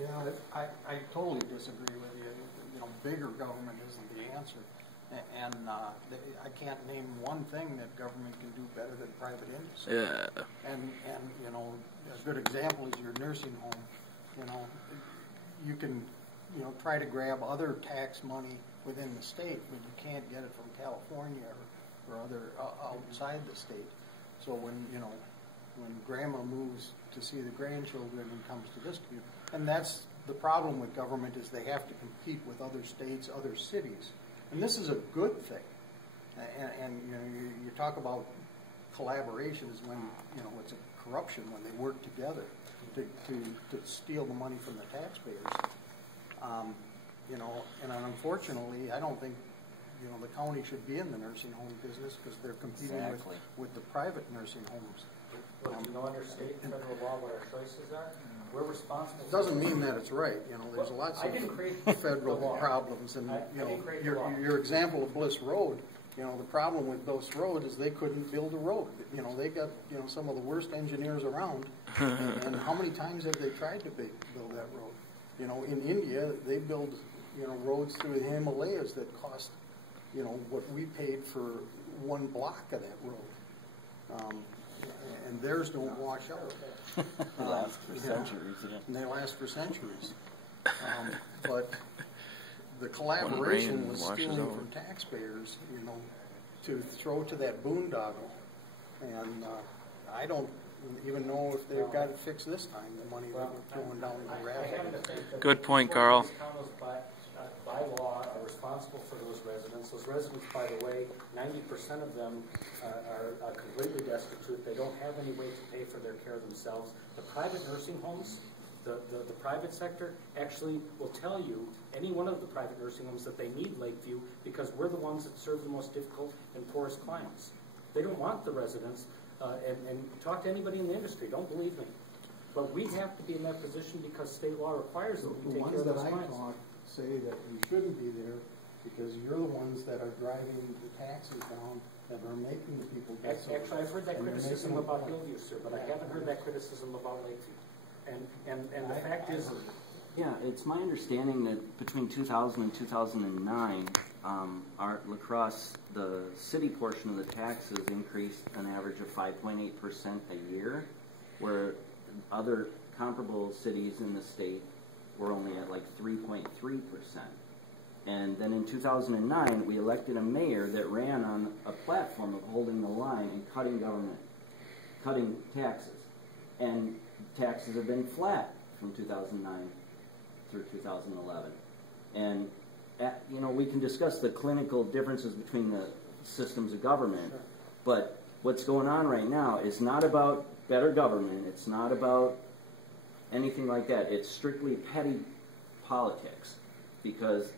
Yeah, I totally disagree with you. You know, bigger government isn't the answer. And I can't name one thing that government can do better than private industry. Yeah. And you know, a good example is your nursing home. You know, you can, you know, try to grab other tax money within the state, but you can't get it from California or other outside the state. So when, you know, when grandma moves to see the grandchildren and comes to this community, and that's the problem with government, is they have to compete with other states, other cities. And this is a good thing. And you know, you talk about collaborations when, you know, it's a corruption when they work together to steal the money from the taxpayers. You know, and unfortunately, I don't think, you know, the county should be in the nursing home business because they're competing with the private nursing homes. Well, do you know under state and federal law what our choices are? We're responsible. It doesn't mean that it's right. You know, there's lots of federal problems, and you know, your example of Bliss Road. You know, the problem with Bliss Road is they couldn't build a road. You know, they got, you know, some of the worst engineers around, and how many times have they tried to build that road? You know, in India, they build, you know, roads through the Himalayas that cost, you know, what we paid for one block of that road. And theirs don't wash out. They last for centuries. Yeah. And they last for centuries. But the collaboration was stealing from taxpayers, you know, to throw to that boondoggle. And I don't even know if they've got it fixed this time, the money that we're throwing down the rabbit. Good point, Carl. By law are responsible for those residents. Those residents, by the way, 90% of them are completely destitute. They don't have any way to pay for their care themselves. The private nursing homes, the private sector actually will tell you, any one of the private nursing homes, that they need Lakeview because we're the ones that serve the most difficult and poorest clients. They don't want the residents, and talk to anybody in the industry. Don't believe me. But we have to be in that position because state law requires that we take care of those clients. Say that we shouldn't be there because you're the ones that are driving the taxes down that are making the people get so. Actually, I've heard that criticism about Hillview, sir, but I haven't heard that criticism about Lakeview. And the fact is, yeah, it's my understanding that between 2000 and 2009, our La Crosse, the city portion of the taxes increased an average of 5.8% a year, where other comparable cities in the state were only at like 3.3%. And then in 2009, we elected a mayor that ran on a platform of holding the line and cutting government, cutting taxes. And taxes have been flat from 2009 through 2011. And, you know, we can discuss the clinical differences between the systems of government, but what's going on right now is not about better government. It's not about anything like that. It's strictly petty politics, because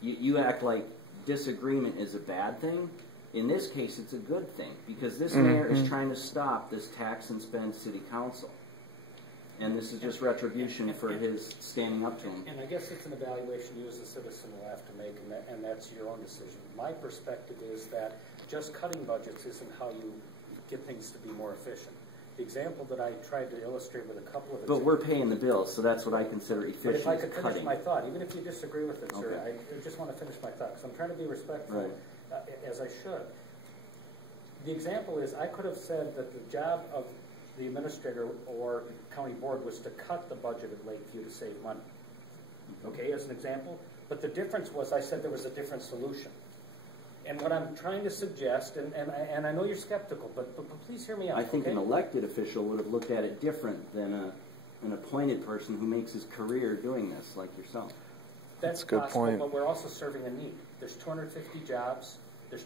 you act like disagreement is a bad thing. In this case, it's a good thing, because this mayor is trying to stop this tax and spend city council. And this is just retribution for his standing up to him. And I guess it's an evaluation you as a citizen will have to make, and that's your own decision. My perspective is that just cutting budgets isn't how you get things to be more efficient. The example that I tried to illustrate with a couple of examples. But we're paying the bills, so that's what I consider efficient. But if I could finish my thought, even if you disagree with it, sir, I just want to finish my thought, because I'm trying to be respectful, as I should. The example is, I could have said that the job of the administrator or county board was to cut the budget at Lakeview to save money. Okay, as an example. But the difference was, I said there was a different solution. And what I'm trying to suggest, and I know you're skeptical, but please hear me out. I think an elected official would have looked at it different than an appointed person who makes his career doing this, like yourself. That's a good possible, point. But we're also serving a need. There's 250 jobs. There's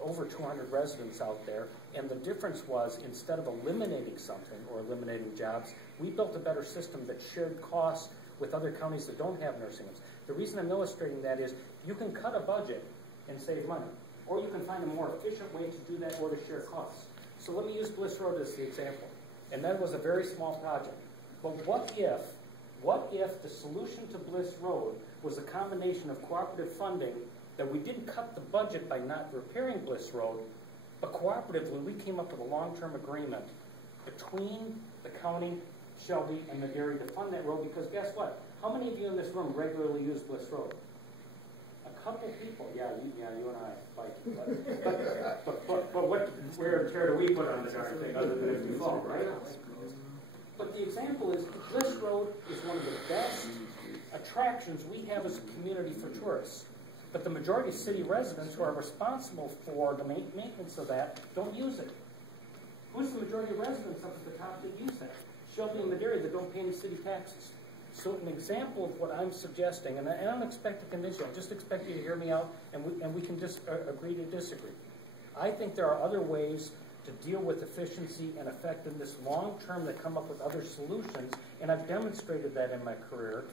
over 200 residents out there. And the difference was, instead of eliminating something or eliminating jobs, we built a better system that shared costs with other counties that don't have nursing homes. The reason I'm illustrating that is, you can cut a budget and save money, or you can find a more efficient way to do that or to share costs. So let me use Bliss Road as the example. And that was a very small project. But what if the solution to Bliss Road was a combination of cooperative funding, that we didn't cut the budget by not repairing Bliss Road, but cooperatively we came up with a long-term agreement between the county Shelby, and Madera to fund that road, because guess what? How many of you in this room regularly use Bliss Road? A couple people, you and I fight. But what wear and tear do we put on the darn thing other than if we fall, right? But the example is, Bliss Road is one of the best attractions we have as a community for tourists. But the majority of city residents who are responsible for the maintenance of that don't use it. Who's the majority of residents up at the top that use that? Shelby and Madera that don't pay any city taxes. So an example of what I'm suggesting, and I don't expect to convince you, I just expect you to hear me out, and we can agree to disagree. I think there are other ways to deal with efficiency and effectiveness long term that come up with other solutions, and I've demonstrated that in my career.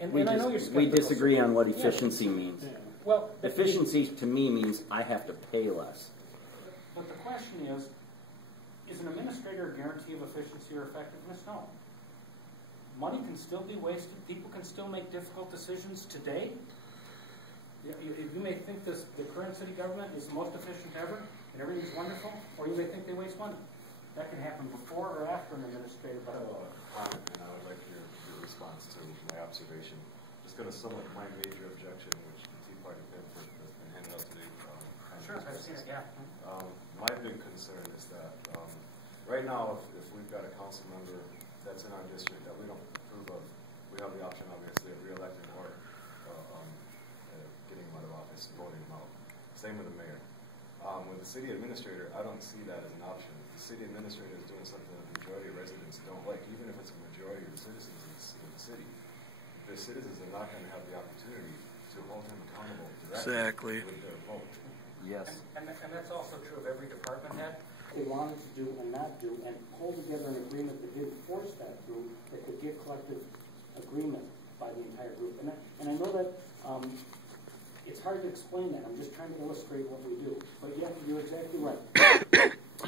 And I know you're skeptical. We disagree on what efficiency means. Yeah. Well, efficiency to me means I have to pay less. But the question is an administrator a guarantee of efficiency or effectiveness? No. Money can still be wasted. People can still make difficult decisions today. You may think the current city government is the most efficient ever, and everything's wonderful, or you may think they waste money. That can happen before or after an administrator. I have a comment, and I would like your response to my observation. Just going to sum up my major objection, which the Tea Party pamphlet has been handed out today. Sure, I've seen it, yeah. My big concern is that right now, if we've got a council member that's in our district that we don't approve of, we have the option, obviously, of re-electing or getting him out of office, voting him out. Same with the mayor. With the city administrator, I don't see that as an option. If the city administrator is doing something that the majority of residents don't like, even if it's a majority of the citizens of the city, the citizens are not going to have the opportunity to hold him accountable directly with their vote. Yes. And that's also true of every department head. They wanted to do and not do, and pull together an agreement that didn't force that through, that could get collective agreement by the entire group. And I know that it's hard to explain that. I'm just trying to illustrate what we do. But yet, you're exactly right.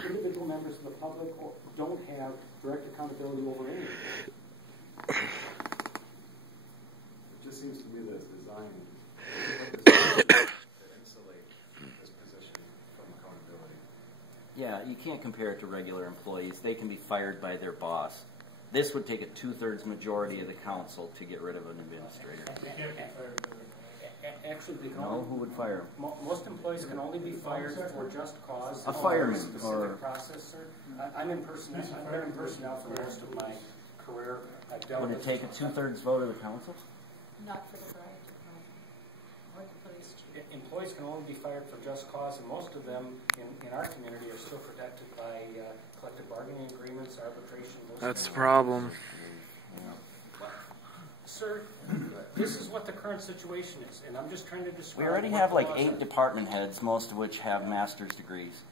Individual members of the public don't have direct accountability over anything. It just seems to me that it's designed to insulate this position from accountability. Yeah, you can't compare it to regular employees. They can be fired by their boss. This would take a 2/3 majority of the council to get rid of an administrator. Actually, they can who would fire him? Most employees can only be fired for just cause. A fireman specific process, sir. I'm in personnel. I've been in personnel for most of my career. Would it take a 2/3 vote of the council? Not for the fire department or the police chief. Employees can only be fired for just cause, and most of them in our community are still protected by collective bargaining agreements, arbitration. That's the problem. Sir, this is what the current situation is, and I'm just trying to describe. We already have like 8 department heads, most of which have master's degrees.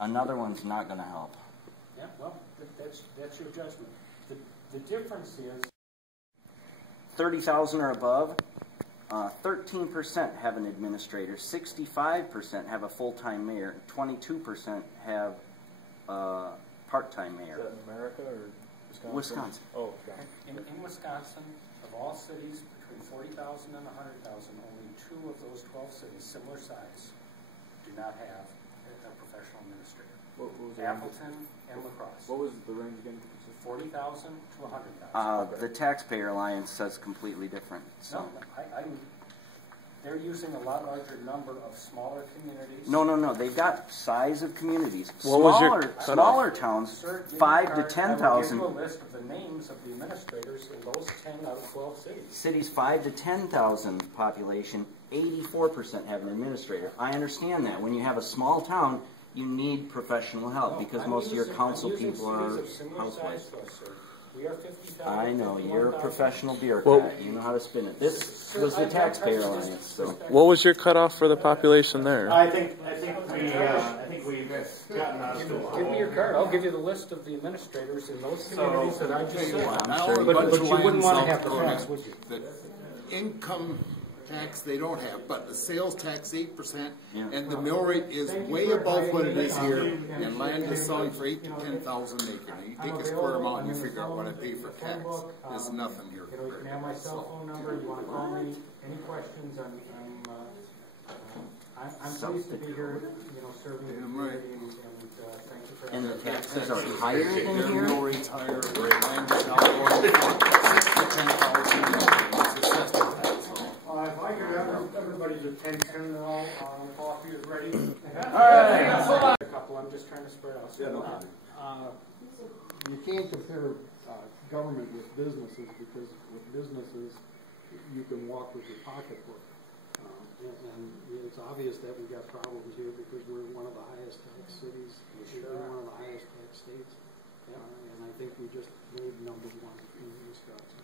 Another one's not going to help. Yeah, well, that's your judgment. The difference is 30,000 or above. 13% have an administrator. 65% have a full-time mayor. 22% have a part-time mayor. Is that in America or Wisconsin? Oh, in Wisconsin, of all cities between 40,000 and 100,000, only 2 of those 12 cities, similar size, do not have a professional administrator. What was Appleton and La Crosse. What was the range again? 40,000 to 100,000. The Taxpayer Alliance says completely different. So. No, they're using a lot larger number of smaller communities. No. They've got size of communities. What Smaller towns, Sir, 5 to 10,000. I will give you a list of the names of the administrators in those 10 out of 12 cities. Cities 5 to 10,000 population, 84% have an administrator. I understand that. When you have a small town, you need professional help because most of your council people are housewives. We are 50,000. I know, you're a professional bureaucrat. You know how to spin it. This was the Taxpayer Alliance. So. What was your cutoff for the population there? I think we've gotten out of Give me your card. I'll give you the list of the administrators in those communities that I just said. Sure. But you wouldn't want to have the Dakota, facts, would you? The income tax they don't have, but the sales tax 8%, Yeah. and the mill rate is way above what it is here, and land is selling for 8,000 to 10,000 acre. Now you take a square amount and you figure out what I pay for tax. There's nothing here. You know, you can have my cell phone number. You want to call me. Any questions? I'm pleased to be here, serving the community, and thank you for And the having me. taxes are higher than Their here? mill rates higher, land is now going from 6 to 10,000. It's assessed tax. If I could have everybody's attention now, coffee is ready. A couple, I'm just trying to spread out. Yeah, no. You can't compare government with businesses, because with businesses, you can walk with your pocketbook. And it's obvious that we got problems here because we're one of the highest tax cities, we're one of the highest tax states. And I think we just made #1 in Wisconsin.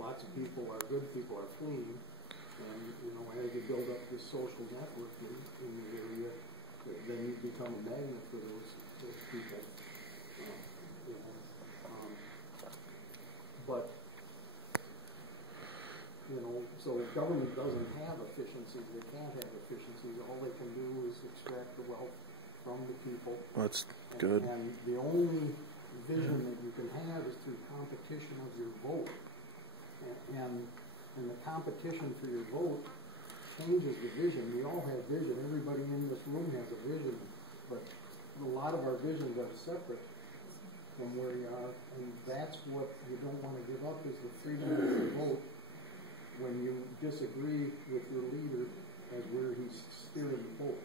Lots of people are good, people are fleeing. And, as you build up this social network in the area, then you become a magnet for those people. But so government doesn't have efficiencies. They can't have efficiencies. All they can do is extract the wealth from the people. That's good. And the only vision that you can have is through competition of your vote. And the competition for your vote changes the vision. We all have vision. Everybody in this room has a vision. But a lot of our visions are separate from where you are. And that's what you don't want to give up, is the freedom of your vote when you disagree with your leader as where he's steering the vote.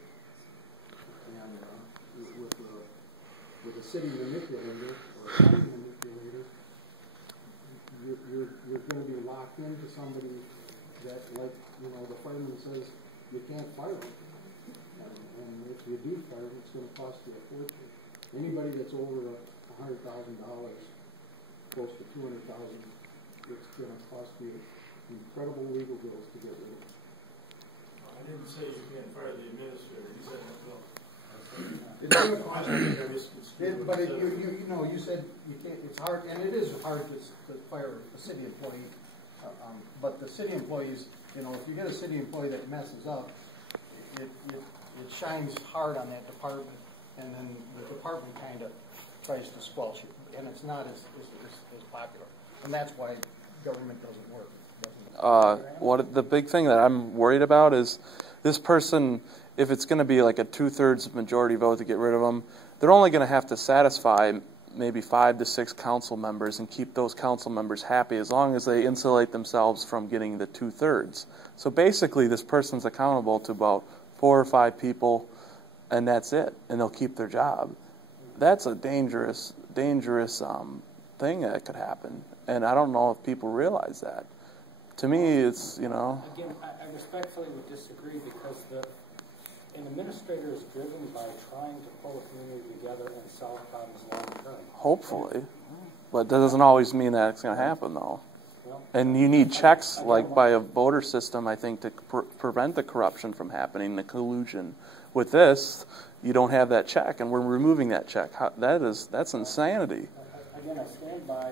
And with a city manipulator or a county manipulator, you're going to be locked into somebody that, like the fireman says, you can't fire him. And if you do fire him, it's going to cost you a fortune. Anybody that's over $100,000, close to $200,000, it's going to cost you incredible legal bills to get rid of. I didn't say you can't fire the administrator. He said that, no. It's going to cost you. But you said you can't. It's hard, and it is hard to fire a city employee. But the city employees, if you get a city employee that messes up, it shines hard on that department, and then the department kind of tries to squelch it, and it's not as popular, and that's why government doesn't work. The big thing that I'm worried about is this person, if it's going to be like a 2/3 majority vote to get rid of them, they're only going to have to satisfy maybe 5 to 6 council members and keep those council members happy as long as they insulate themselves from getting the 2/3. So basically this person's accountable to about 4 or 5 people, and that's it, and they'll keep their job. That's a dangerous thing that could happen, and I don't know if people realize that. To me, it's, Again, I respectfully would disagree, because an administrator is driven by trying to pull a community together and solve problems long term. hopefully, but that doesn't always mean that it's going to happen, though. And you need checks, like by a voter system, I think, to prevent the corruption from happening, the collusion. With this, you don't have that check, and we're removing that check. That's insanity. Again, I stand by